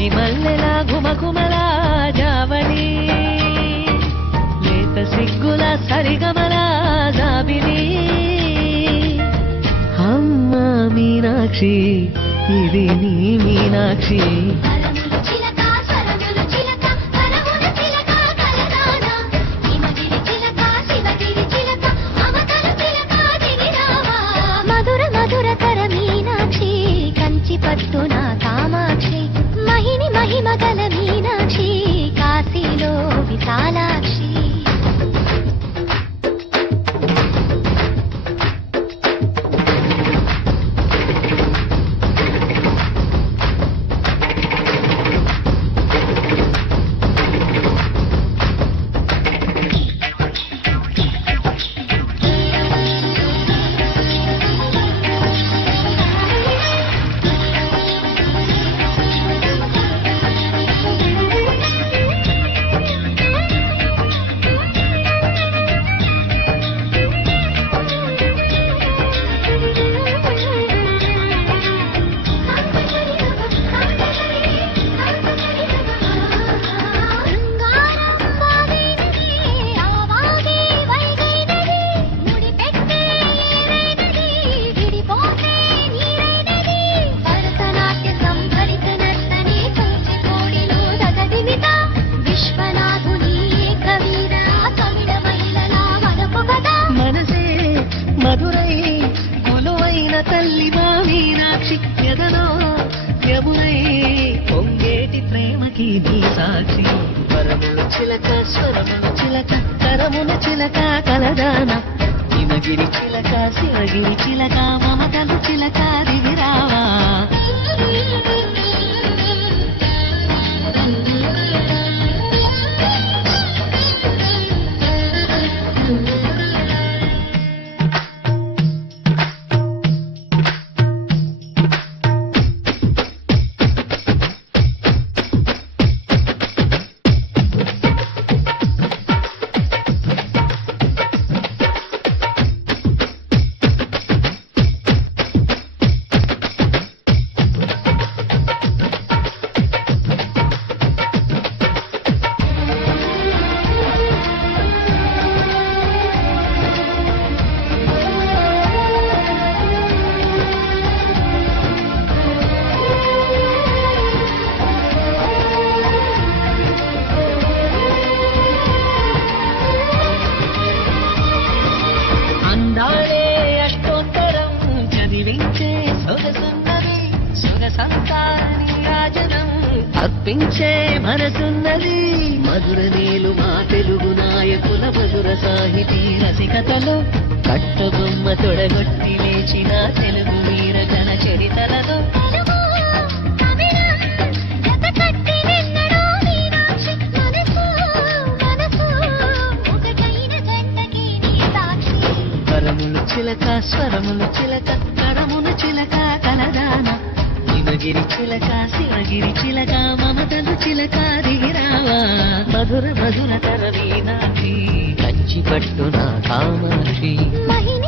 జాజి మల్లెల ఘుమఘుమల జావళి. లేత సిగ్గుల సరిగమలా జాబిలి. అమ్మా మీనాక్షి ఇది నీ మీనాక్షి. చిలక స్వరమున చిలక కరమున చిలక కలదాన. హిమగిరి చిలక శివగిరి చిలక చిలక అర్పించే మనసున్నది మధుర నీలు మా తెలుగు నాయకుల మధుర సాహితీ రసికతలో. కట్టబొమ్మ తొడగొట్టి లేచిన తెలుగు వీర జన చరితలలో. కరములు చిలక స్వరములు చిలక కరములు చిలక కలదాన. హిమగిరి చిలక శివగిరి చిలక. మమతలు చిలక దిగిరావా మధుర మధుర తర మీనాక్షి కంచి పట్టున కామాక్షి. మహిని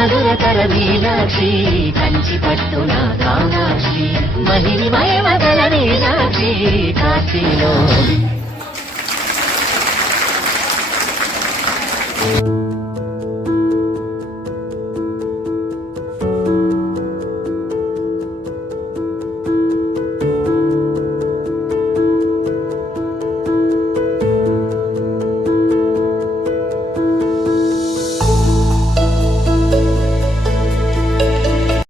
మధుర తర మీనాక్షి కంచి పట్టున కామాక్షి మహిని మయమగల మీనాక్షి కాశీలో.